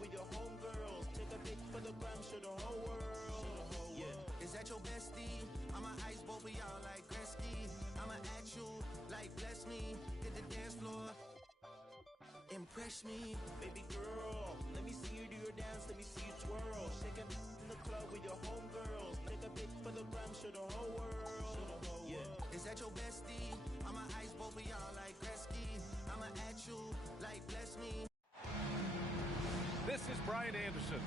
with your homegirls. Take a pic for the gram, show the whole world. Yeah. Is that your bestie? I'ma ice both of y'all like Gretzky. I'ma at you like bless me. Hit the dance floor. Impress me. Baby girl, let me see you do your dance, let me see you twirl. Shake it in the club with your homegirls. Take a pic for the gram, show the whole world. Yeah. Is that your bestie? I'ma ice both of y'all like Gretzky. I'ma at you like bless me. This is Brian Anderson.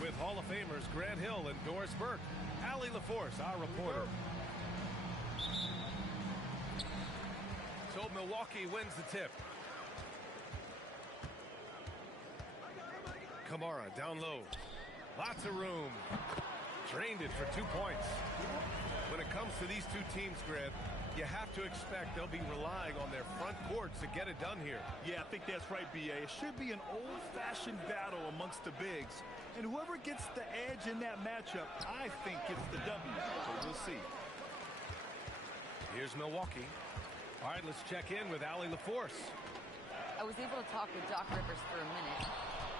With Hall of Famers Grant Hill and Doris Burke, Allie LaForce, our reporter. So Milwaukee wins the tip. Kamara down low. Lots of room. Drained it for 2 points. When it comes to these two teams, Grant, you have to expect they'll be relying on their front courts to get it done here. Yeah, I think that's right, B.A. It should be an old-fashioned battle amongst the bigs. And whoever gets the edge in that matchup, I think gets the W. So we'll see. Here's Milwaukee. All right, let's check in with Allie LaForce. I was able to talk with Doc Rivers for a minute.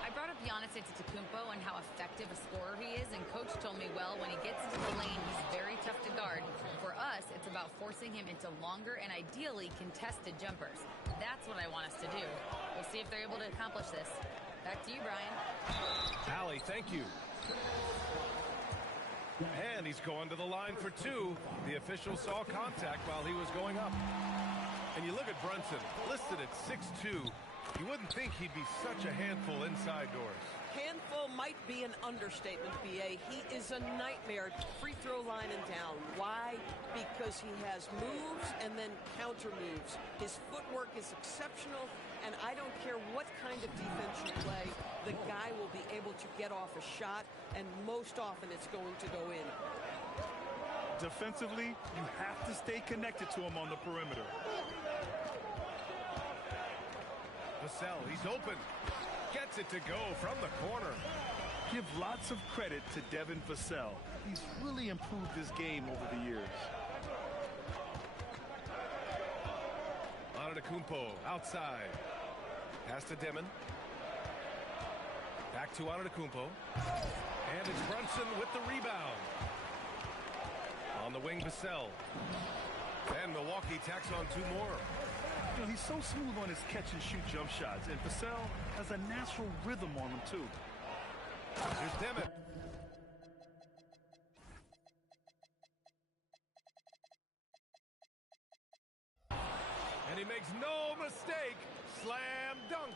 I brought up Giannis Antetokounmpo and how effective a scorer he is, and Coach told me, well, when he gets into the lane, he's very tough to guard. For us, it's about forcing him into longer and ideally contested jumpers. That's what I want us to do. We'll see if they're able to accomplish this. Back to you, Brian. Allie, thank you. And he's going to the line for two. The official saw contact while he was going up. And you look at Brunson, listed at 6'2". You wouldn't think he'd be such a handful inside doors. Handful might be an understatement, B.A. He is a nightmare free throw line and down. Why? Because he has moves and then counter moves. His footwork is exceptional, and I don't care what kind of defense you play, the guy will be able to get off a shot, and most often it's going to go in. Defensively, you have to stay connected to him on the perimeter. Vassell, he's open. Gets it to go from the corner. Give lots of credit to Devin Vassell. He's really improved his game over the years. Antetokounmpo outside. Pass to Demon. Back to Antetokounmpo. And it's Brunson with the rebound. On the wing, Vassell. And Milwaukee tacks on two more. You know, he's so smooth on his catch-and-shoot jump shots, and Vassell has a natural rhythm on him, too. Here's Demon. And he makes no mistake. Slam dunk.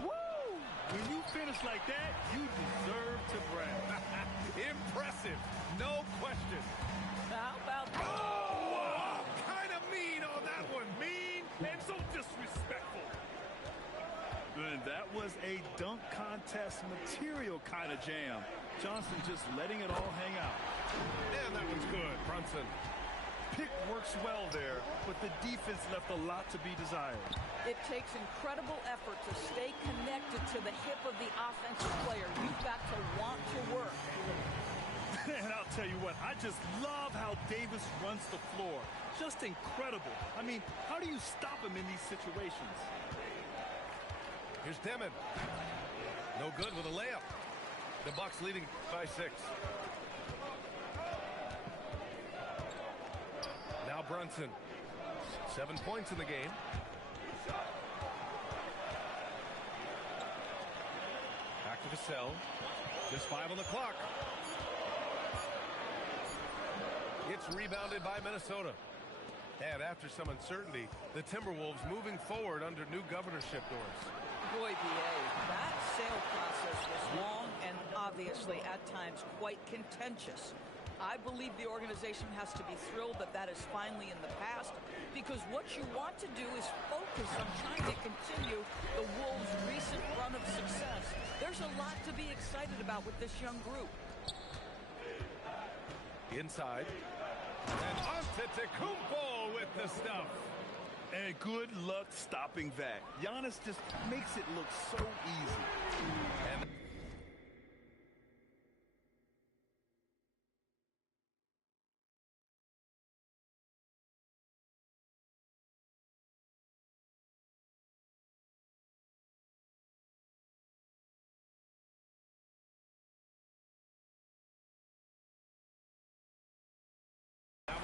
Woo! When you finish like that, you deserve to brag. Impressive. No question. How about that? Oh, kind of mean on that one. Mean and so disrespectful. And that was a dunk contest material kind of jam. Johnson just letting it all hang out. And that one's good. Brunson. Pick works well there, but the defense left a lot to be desired. It takes incredible effort to stay connected to the hip of the offensive player. You've got to want to work. And I'll tell you what, I just love how Davis runs the floor. Just incredible. I mean, how do you stop him in these situations? Here's Demon. No good with a layup. The Bucks leading by 6. Now Brunson. 7 points in the game. Back to Vassell. Just 5 on the clock. It's rebounded by Minnesota. And after some uncertainty, the Timberwolves moving forward under new governorship doors. Boy, B.A., that sale process was long and obviously at times quite contentious. I believe the organization has to be thrilled that that is finally in the past, because what you want to do is focus on trying to continue the Wolves' recent run of success. There's a lot to be excited about with this young group. Inside. And Antetokounmpo with the stuff. And good luck stopping that. Giannis just makes it look so easy. And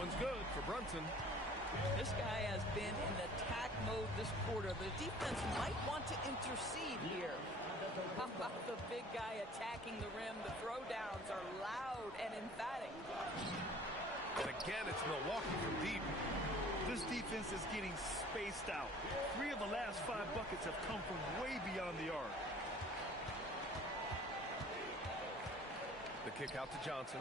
one's good for Brunson. This guy has been in attack mode this quarter. The defense might want to intercede here. How about the big guy attacking the rim? The throwdowns are loud and emphatic. And again, it's Milwaukee from deep. This defense is getting spaced out. 3 of the last 5 buckets have come from way beyond the arc. The kick out to Johnson.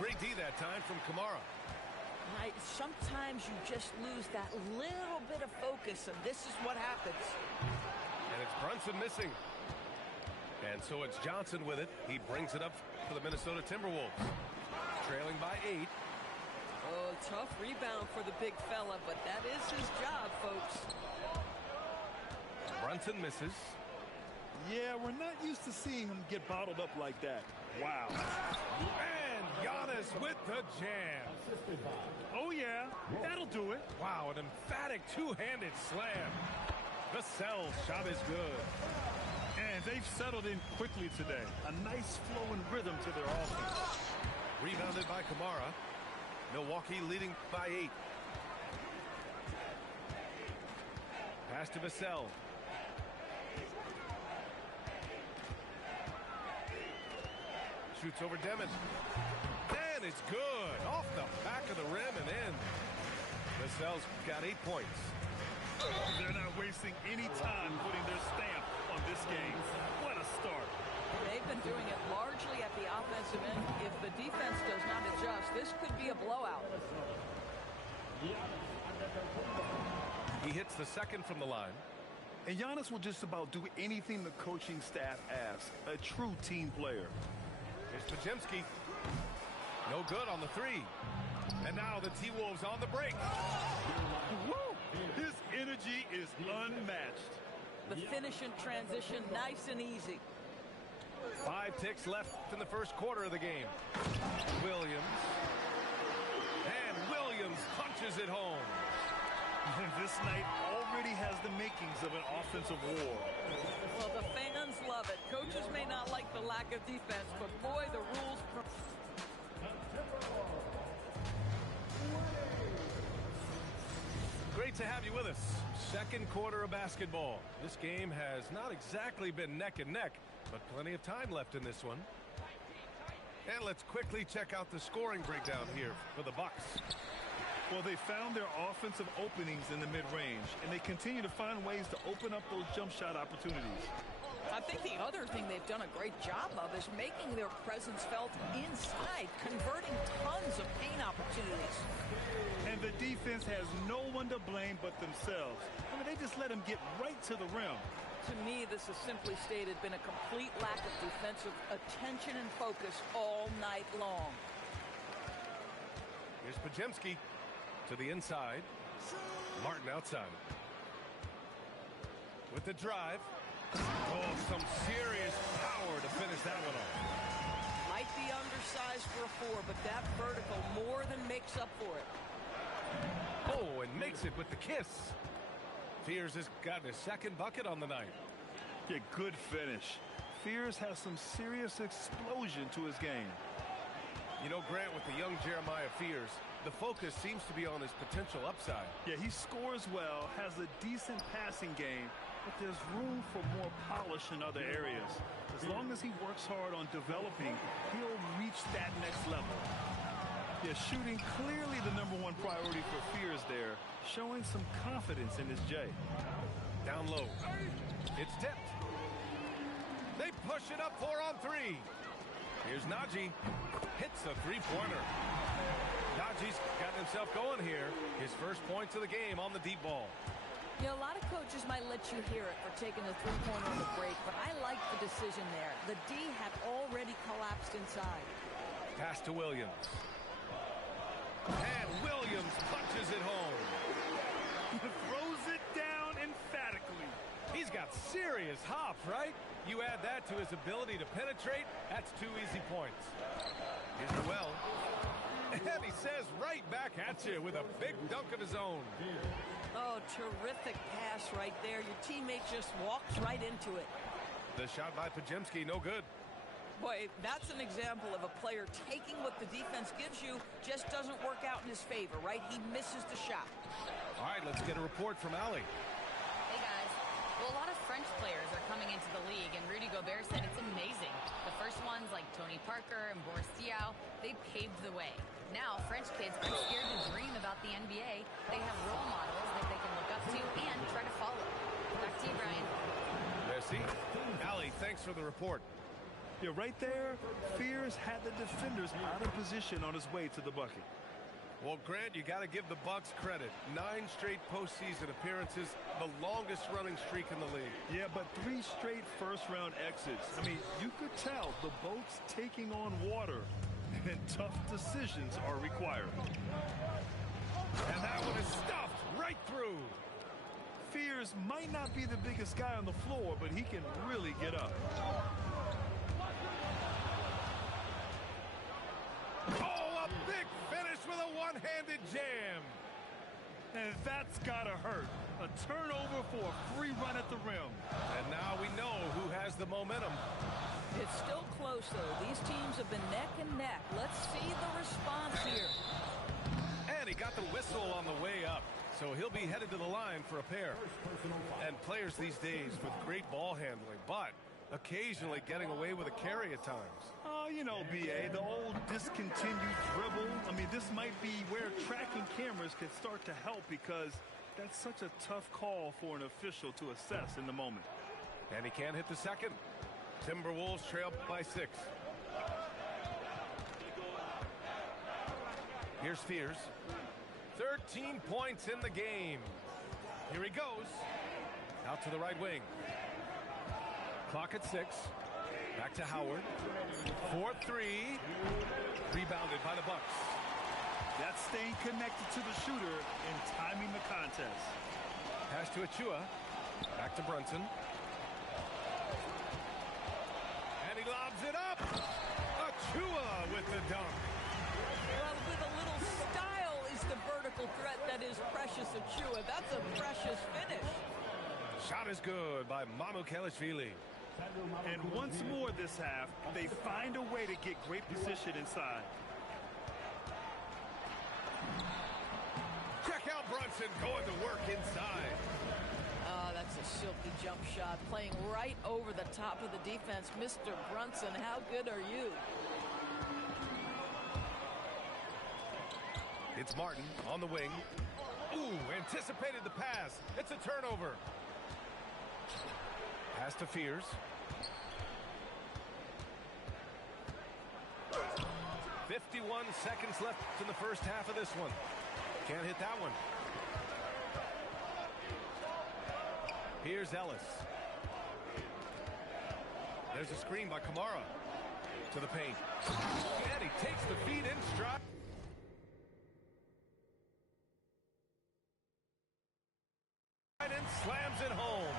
Great D that time from Kamara. Right, sometimes you just lose that little bit of focus, and this is what happens. And it's Brunson missing. And so it's Johnson with it. He brings it up for the Minnesota Timberwolves. Trailing by 8. Oh, tough rebound for the big fella, but that is his job, folks. Brunson misses. Yeah, we're not used to seeing him get bottled up like that. Wow. And Giannis with the jam. Oh, yeah, that'll do it. Wow, an emphatic two-handed slam. Vassell's shot is good. And they've settled in quickly today. A nice flow and rhythm to their offense. Rebounded by Kamara. Milwaukee leading by 8. Pass to Vassell. Shoots over Demon. And it's good. Off the back of the rim and in. Vassell's got 8 points. They're not wasting any time putting their stamp on this game. What a start. They've been doing it largely at the offensive end. If the defense does not adjust, this could be a blowout. He hits the second from the line. And Giannis will just about do anything the coaching staff asks. A true team player. Here's Podziemski. No good on the 3. And now the T-Wolves on the break. Woo! His energy is unmatched. The finish in transition, nice and easy. 5 ticks left in the first quarter of the game. Williams. And Williams punches it home. This night already has the makings of an offensive war. Well, the fans love it. Coaches may not like the lack of defense, but boy, the rules... Great to have you with us. Second quarter of basketball. This game has not exactly been neck and neck, but plenty of time left in this one. And let's quickly check out the scoring breakdown here for the Bucks. Well, they found their offensive openings in the mid-range, and they continue to find ways to open up those jump shot opportunities. I think the other thing they've done a great job of is making their presence felt inside, converting tons of paint opportunities. And the defense has no one to blame but themselves. I mean, they just let them get right to the rim. To me, this has simply stated been a complete lack of defensive attention and focus all night long. Here's Podziemski to the inside. Martin outside. With the drive. Oh, some serious power to finish that one off. Might be undersized for a 4, but that vertical more than makes up for it. Oh, and makes it with the kiss. Fears has gotten his second bucket on the night. Yeah, good finish. Fears has some serious explosion to his game. You know, Grant, with the young Jeremiah Fears, the focus seems to be on his potential upside. Yeah, he scores well, has a decent passing game, but there's room for more polish in other areas. As long as he works hard on developing, he'll reach that next level. Yeah, shooting clearly the #1 priority for Fears there, showing some confidence in his J. Down low. It's tipped. They push it up 4 on 3. Here's Naji. Hits a 3-pointer. Naji's got himself going here. His first points of the game on the deep ball. You know, a lot of coaches might let you hear it for taking the 3-pointer on the break, but I like the decision there. The D had already collapsed inside. Pass to Williams. And Williams punches it home. Throws it down emphatically. He's got serious hop, right? You add that to his ability to penetrate, that's 2 easy points. Here's Noel. And he says right back at you with a big dunk of his own. Oh, terrific pass right there. Your teammate just walks right into it. The shot by Podziemski, no good. Boy, that's an example of a player taking what the defense gives you, just doesn't work out in his favor, right? He misses the shot. All right, let's get a report from Allie. Hey, guys. Well, a lot of French players are coming into the league, and Rudy Gobert said it's amazing. The first ones, like Tony Parker and Boris Diaw, they paved the way. Now, French kids aren't scared to dream about the NBA. They have role models that they can look up to and try to follow. Back to you, Brian. Merci. Allie, thanks for the report. Yeah, right there, Fears had the defenders out of position on his way to the bucket. Well, Grant, you got to give the Bucks credit. 9 straight postseason appearances, the longest running streak in the league. Yeah, but 3 straight first-round exits. I mean, you could tell the boat's taking on water, and tough decisions are required. And that one is stuffed right through. Fears might not be the biggest guy on the floor, but he can really get up. Oh, a big finish with a one-handed jam. And that's gotta hurt. A turnover for a free run at the rim. And now we know who has the momentum. It's still close, though. These teams have been neck and neck. Let's see the response here. And he got the whistle on the way up. So he'll be headed to the line for a pair. And players these days with great ball handling, but occasionally getting away with a carry at times. Oh, you know, B.A., the old discontinued dribble. I mean, this might be where tracking cameras could start to help because that's such a tough call for an official to assess in the moment. And he can't hit the second. Timberwolves trail by 6. Here's Fears. 13 points in the game. Here he goes. Out to the right wing. Clock at 6. Back to Howard. 4-3. Rebounded by the Bucks. That's staying connected to the shooter and timing the contest. Pass to Achua. Back to Brunson. And he lobs it up. Achua with the dunk. Well, with a little style is the vertical threat that is Precious Achua. That's a precious finish. Shot is good by Mamukelashvili. And once more this half, they find a way to get great position inside. Check out Brunson going to work inside. That's a silky jump shot, playing right over the top of the defense. Mr. Brunson, how good are you? It's Martin on the wing. Ooh, anticipated the pass. It's a turnover. Pass to Fears. 51 seconds left in the first half of this one. Can't hit that one. Here's Ellis. There's a screen by Kamara. To the paint. And he takes the feed in stride. And slams it home.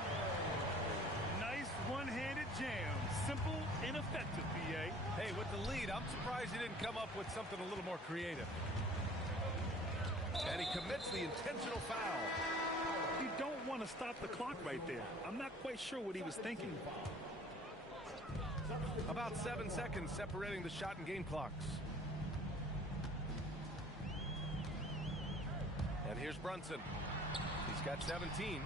Nice one-handed jam. Simple and effective, B.A. Hey, with the lead, I'm surprised he didn't come up with something a little more creative. And he commits the intentional foul. You don't want to stop the clock right there. I'm not quite sure what he was thinking. About 7 seconds separating the shot and game clocks. And here's Brunson. He's got 17.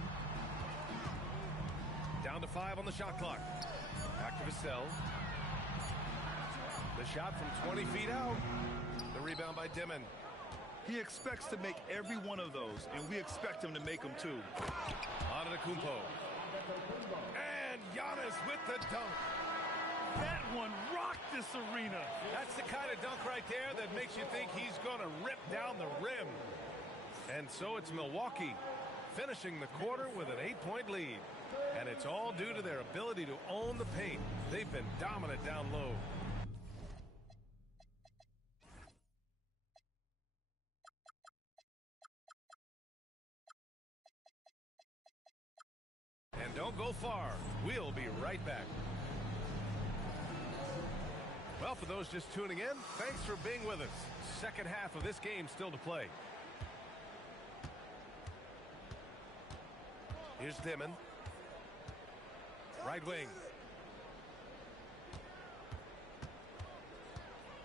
Down to 5 on the shot clock. Back to Vassell. The shot from 20 feet out. The rebound by Dimon. He expects to make every one of those, and we expect him to make them too. Antetokounmpo. And Giannis with the dunk. That one rocked this arena. That's the kind of dunk right there that makes you think he's going to rip down the rim. And so it's Milwaukee finishing the quarter with an 8-point lead. And it's all due to their ability to own the paint. They've been dominant down low. And don't go far. We'll be right back. Well, for those just tuning in, thanks for being with us. Second half of this game still to play. Here's Dimon. Right wing.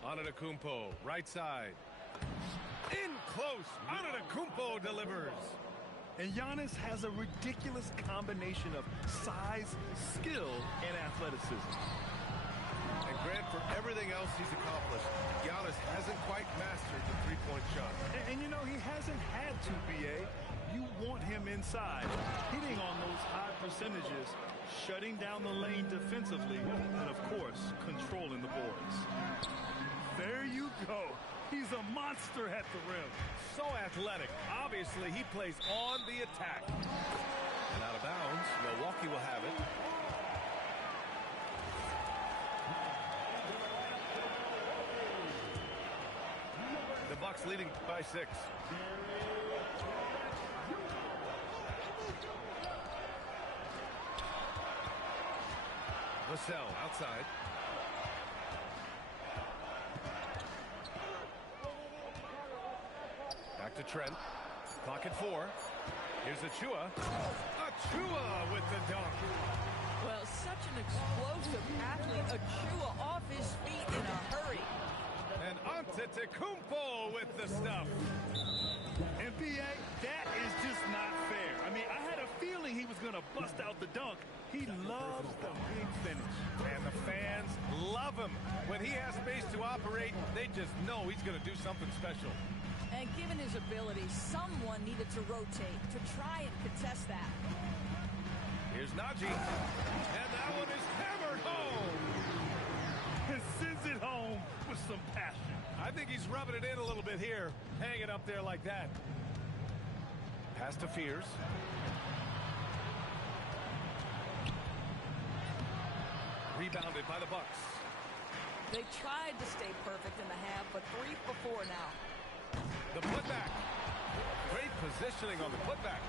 Antetokounmpo, right side. In close. Antetokounmpo delivers. And Giannis has a ridiculous combination of size, skill, and athleticism. And Grant, for everything else he's accomplished, Giannis hasn't quite mastered the three-point shot. And you know, he hasn't had to, B.A. You want him inside, hitting on those high percentages, shutting down the lane defensively, and, of course, controlling the boards. There you go. He's a monster at the rim. So athletic. Obviously, he plays on the attack. And out of bounds, Milwaukee will have it. The Bucks leading by 6. Vassell outside. Back to Trent. Clock at 4. Here's Achua. Achua with the dunk. Well, such an explosive athlete. Achua off his feet in a hurry. And Antetokounmpo with the stuff. And B.A., that is just not fair. I mean, I had a feeling he was going to bust out the dunk. He loves the big finish. And the fans love him. When he has space to operate, they just know he's going to do something special. And given his ability, someone needed to rotate to try and contest that. Here's Najee. And that one is hammered home. And sends it home with some passion. I think he's rubbing it in a little bit here. Hang it up there like that. Pass to Fears. Rebounded by the Bucks. They tried to stay perfect in the half, but 3 for 4 now. The putback. Great positioning on the putback.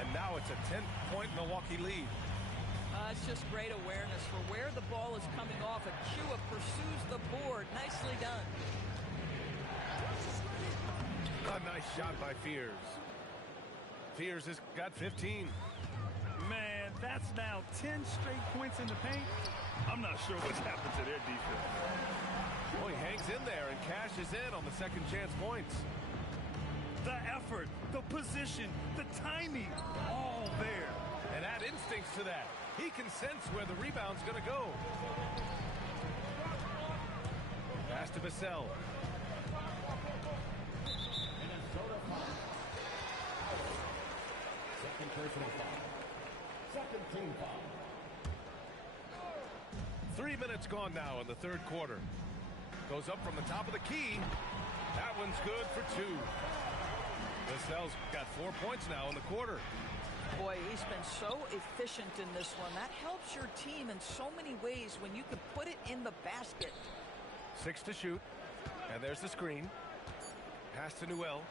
And now it's a 10-point Milwaukee lead. It's just great awareness for where the ball is coming off. Achua pursues the board. Nicely done. A nice shot by Fears. Fears has got 15. Man, that's now 10 straight points in the paint. I'm not sure what's happened to their defense. Well, he hangs in there and cashes in on the second chance points. The effort, the position, the timing, all there. And add instincts to that. He can sense where the rebound's going to go. Pass to Vassell. Second personal foul. Second team foul. 3 minutes gone now in the third quarter. Goes up from the top of the key. That one's good for 2. Vassell's got 4 points now in the quarter. Boy, he's been so efficient in this one. That helps your team in so many ways when you can put it in the basket. 6 to shoot. And there's the screen. Pass to Newell.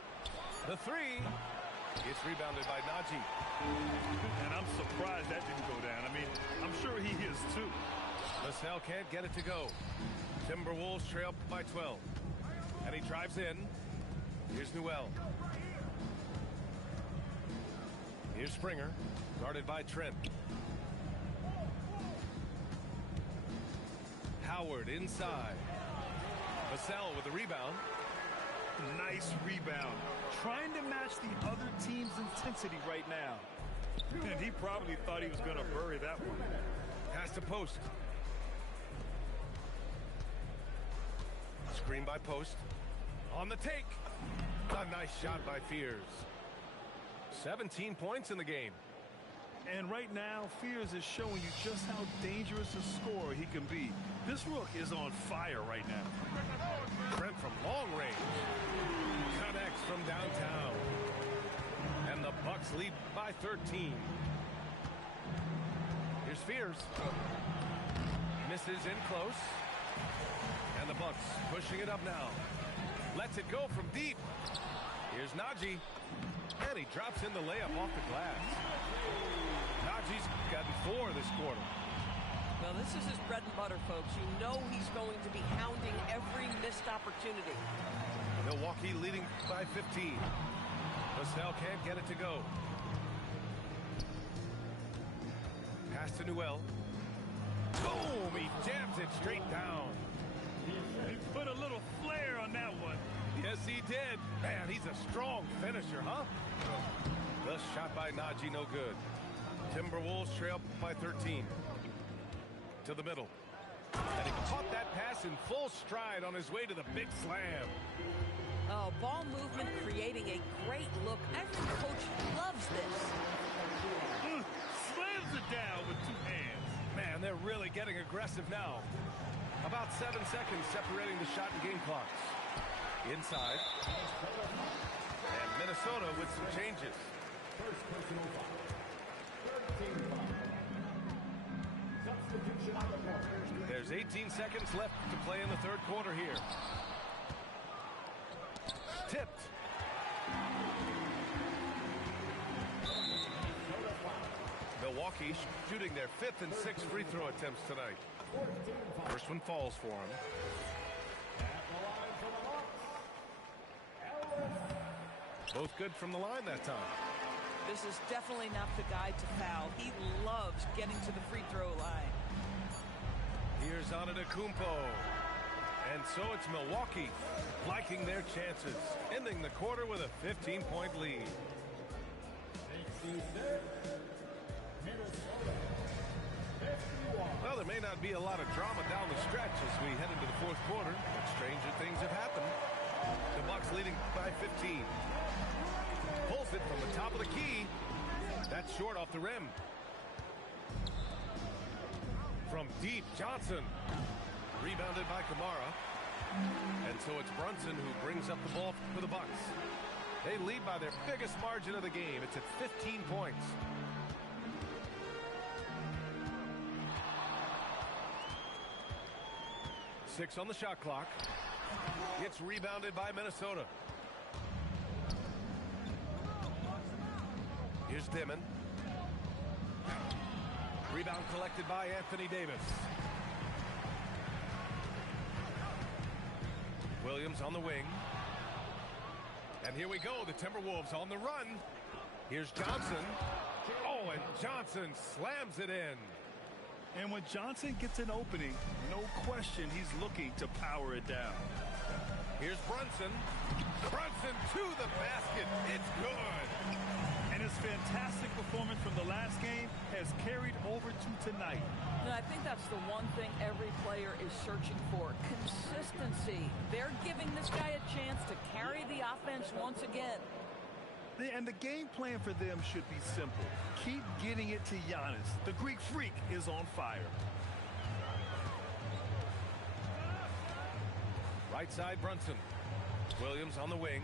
The 3. It's rebounded by Najee. And I'm surprised that didn't go down. I mean, I'm sure he is too. Vassell can't get it to go. Timberwolves trail by 12. And he drives in. Here's Newell. Here's Springer, guarded by Trent. Howard inside. Vassell with the rebound. Nice rebound. Trying to match the other team's intensity right now. And he probably thought he was going to bury that one. Pass to Post. Screen by Post. On the take. A nice shot by Fears. 17 points in the game. And right now, Fears is showing you just how dangerous a scorer he can be. This rook is on fire right now. Trent from long range. Connects from downtown. And the Bucks lead by 13. Here's Fears. Misses in close. And the Bucks pushing it up now. Lets it go from deep. Here's Najee. And he drops in the layup off the glass. Najee's gotten 4 this quarter. Well, this is his bread and butter, folks. You know he's going to be hounding every missed opportunity. Milwaukee leading by 15. Vassell can't get it to go. Pass to Newell. Boom! He jams it straight down. put a little flair on that one. Yes, he did. Man, he's a strong finisher, huh? The shot by Najee, no good. Timberwolves trail by 13. To the middle. And he caught that pass in full stride on his way to the big slam. Oh, ball movement creating a great look. Every coach loves this. Slams it down with two hands. Man, they're really getting aggressive now. About 7 seconds separating the shot and game clocks. Inside. And Minnesota with some changes. First personal foul. Third team foul. Substitution on the court. There's 18 seconds left to play in the third quarter here. Tipped. Milwaukee shooting their 5th and 6th free throw attempts tonight. First one falls for him. Both good from the line that time. This is definitely not the guy to foul. He loves getting to the free throw line. Here's Antetokounmpo. And so it's Milwaukee liking their chances, ending the quarter with a 15-point lead. Well, there may not be a lot of drama down the stretch as we head into the fourth quarter, but stranger things have happened. The Bucks leading by 15. Pulls it from the top of the key. That's short off the rim. From deep, Johnson. Rebounded by Kamara. And so it's Brunson who brings up the ball for the Bucks. They lead by their biggest margin of the game. It's at 15 points. Six on the shot clock. It's rebounded by Minnesota. Here's Dimon. Rebound collected by Anthony Davis. Williams on the wing. And here we go, the Timberwolves on the run. Here's Johnson. Oh, and Johnson slams it in. And when Johnson gets an opening, no question he's looking to power it down. Here's Brunson. Brunson to the basket. It's good. And his fantastic performance from the last game has carried over to tonight. And I think that's the one thing every player is searching for. Consistency. They're giving this guy a chance to carry the offense once again. And the game plan for them should be simple. Keep getting it to Giannis. The Greek Freak is on fire. Right side, Brunson. Williams on the wing.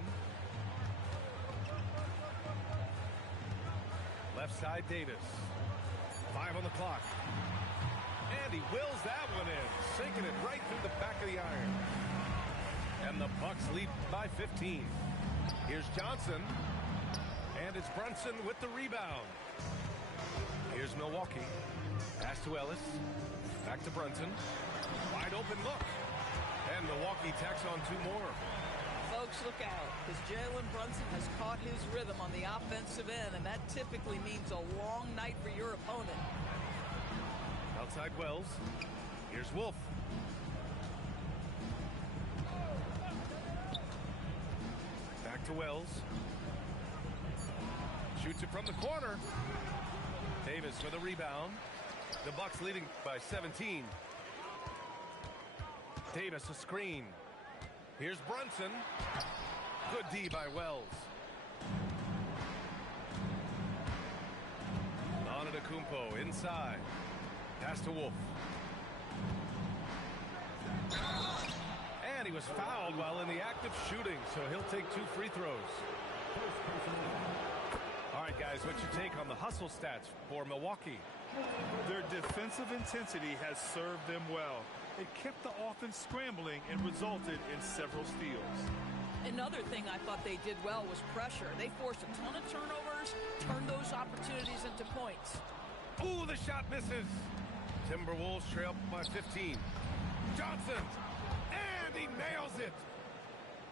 Left side, Davis. 5 on the clock. And he wills that one in, sinking it right through the back of the iron. And the Bucks lead by 15. Here's Johnson. And it's Brunson with the rebound. Here's Milwaukee. Pass to Ellis. Back to Brunson. Wide open look. And Milwaukee tacks on 2 more. Folks, look out, because Jalen Brunson has caught his rhythm on the offensive end, and that typically means a long night for your opponent. Outside Wells. Here's Wolf. Back to Wells. Shoots it from the corner. Davis with a rebound. The Bucks leading by 17. Davis a screen. Here's Brunson. Good D by Wells. Antetokounmpo inside. Pass to Wolf. And he was fouled while in the act of shooting, so he'll take 2 free throws. All right, guys, what's your take on the hustle stats for Milwaukee? Their defensive intensity has served them well. It kept the offense scrambling and resulted in several steals. Another thing I thought they did well was pressure. They forced a ton of turnovers, turned those opportunities into points. Ooh, the shot misses. Timberwolves trail by 15. Johnson, and he nails it.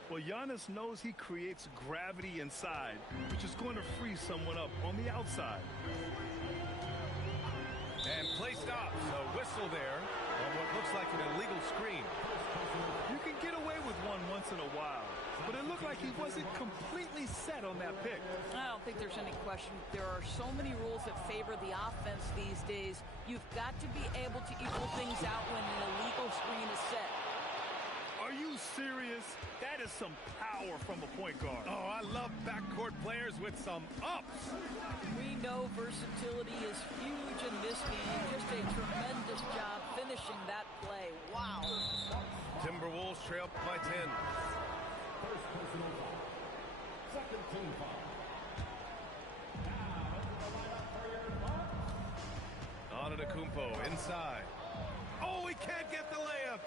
Well, Giannis knows he creates gravity inside, which is going to free someone up on the outside. And play stops. A whistle there on what looks like an illegal screen. You can get away with one once in a while, but it looked like he wasn't completely set on that pick. I don't think there's any question. There are so many rules that favor the offense these days. You've got to be able to equal things out when an illegal screen is set. Are you serious? That is some power from a point guard. Oh, I love backcourt players with some ups. We know versatility is huge in this game. Just a tremendous job finishing that play. Wow. Timberwolves trail by 10. First personal foul. Second team foul. Now into the lineup for your Bucks. Antetokounmpo inside. Oh, he can't get the layup.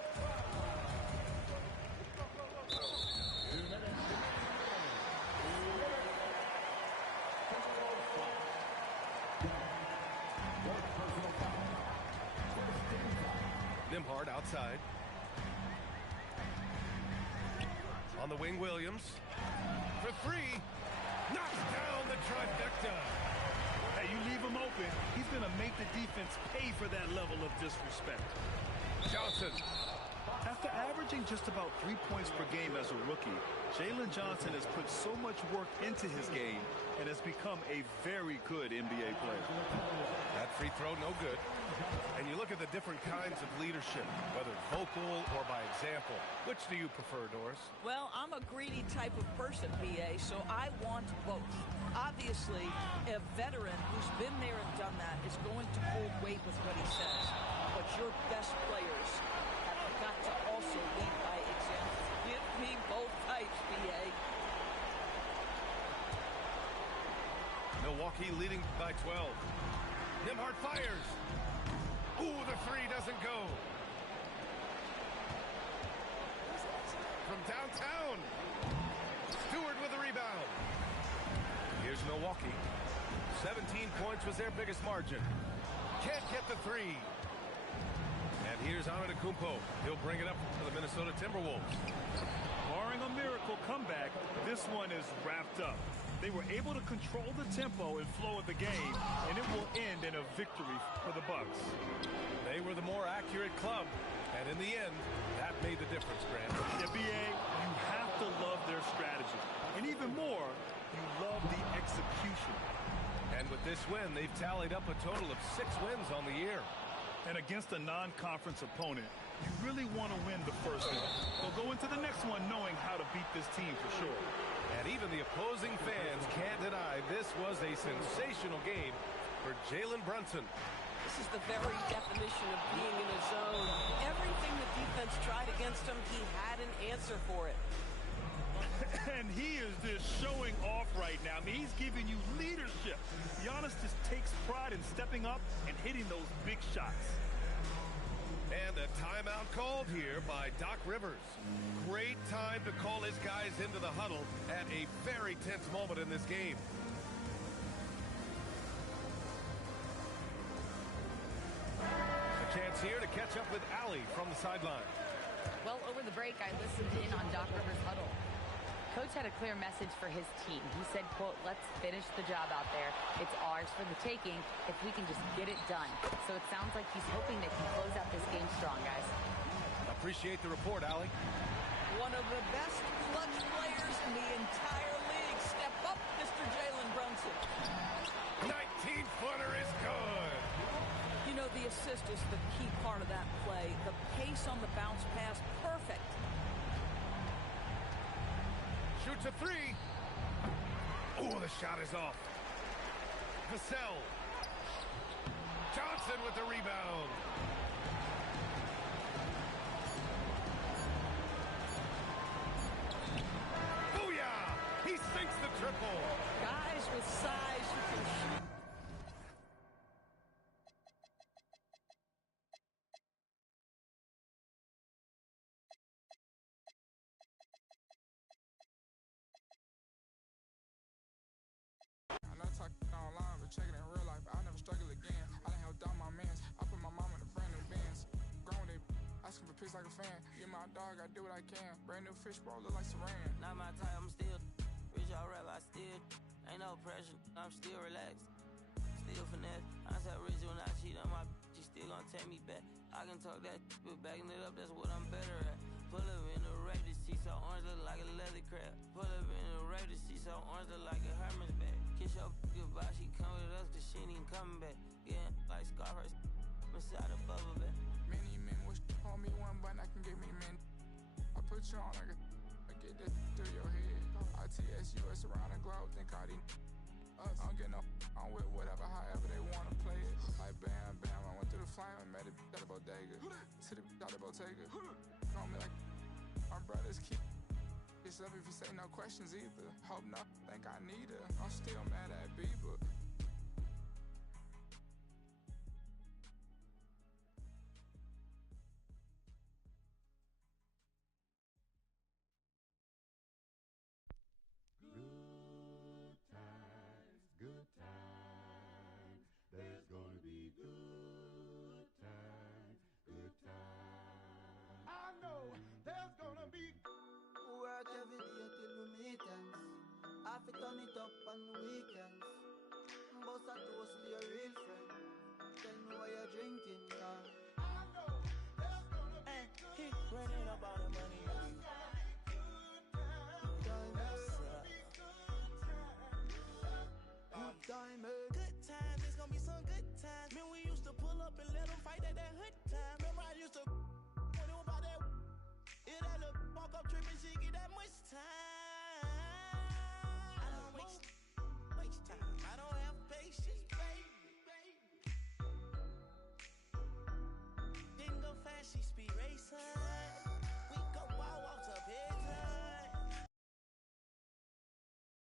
Nembhard outside. On the wing, Williams. For three. Knocks down the trifecta. Hey, you leave him open, he's going to make the defense pay for that level of disrespect. Johnson. After averaging just about 3 points per game as a rookie, Jalen Johnson has put so much work into his game and has become a very good NBA player. That free throw, no good. And you look at the different kinds of leadership, whether vocal or by example. Which do you prefer, Doris? Well, I'm a greedy type of person, BA, so I want both. Obviously, a veteran who's been there and done that is going to hold weight with what he says. But your best players have got to also lead by example. Give me both types, BA. Milwaukee leading by 12. Nembhard fires. Ooh, the three doesn't go. From downtown. Stewart with the rebound. Here's Milwaukee. 17 points was their biggest margin. Can't get the three. And here's Antetokounmpo. He'll bring it up to the Minnesota Timberwolves. Barring a miracle comeback, this one is wrapped up. They were able to control the tempo and flow of the game, and it will end in a victory for the Bucks. They were the more accurate club, and in the end, that made the difference, Grant. Yeah, BA, you have to love their strategy. And even more, you love the execution. And with this win, they've tallied up a total of 6 wins on the year. And against a non-conference opponent, you really want to win the first one. They'll go into the next one knowing how to beat this team for sure. And even the opposing fans can't deny this was a sensational game for Jalen Brunson. This is the very definition of being in a zone. Everything the defense tried against him, he had an answer for it. And he is just showing off right now. I mean, he's giving you leadership. Giannis just takes pride in stepping up and hitting those big shots. And a timeout called here by Doc Rivers. Great time to call his guys into the huddle at a very tense moment in this game. A chance here to catch up with Allie from the sideline. Well, over the break, I listened in on Doc Rivers' huddle. Coach had a clear message for his team. He said, quote, let's finish the job out there. It's ours for the taking if we can just get it done. So it sounds like he's hoping they can close out this game strong, guys. Appreciate the report, Allie. One of the best clutch players in the entire league. Step up, Mr. Jalen Brunson. 19-footer is good. You know, the assist is the key part of that play. The pace on the bounce pass, perfect. Shoots a three. Oh, the shot is off. Vassell. Johnson with the rebound. Booyah! He sinks the triple. Guys with size who can shoot. Online, but check it in real life. I'll never struggle again. I done helped out my mans. I put my mom in a brand new Benz. Grown they asking for pics like a fan. You my dog, I do what I can. Brand new fish bowl, look like Saran. Not my time, I'm still rich, all rap, I still ain't no pressure. I'm still relaxed, still finesse. I said rich when I cheat on my bitch, she still gonna take me back. I can talk that, but backing it up, that's what I'm better at. Pull up in a red, the seats so orange look like a leather crab. Pull up in a red, the seats so orange look like a Hermes bag. Kiss your goodbye, she come with us cause she ain't even coming back. Yeah, like Scarface, inside a bubble back. Many men wish on me one button, I can give me men. I put you on like I get that through your head. ITS-US around the globe, think all these us. I don't get no, I'm with whatever, however they wanna play it. Like bam, bam, I went through the flame and met it at the bodega. To the out the Bottega. Call me like my brothers keep it's up if you say no questions either. Hope not, think I need her. I'm still mad at Bieber. Good times, there's gonna be good times, good times. I know there's gonna be work every day till we meet ends. I fi turn it up on weekends. Bust a toast to your real friend. Tell me why you're drinking.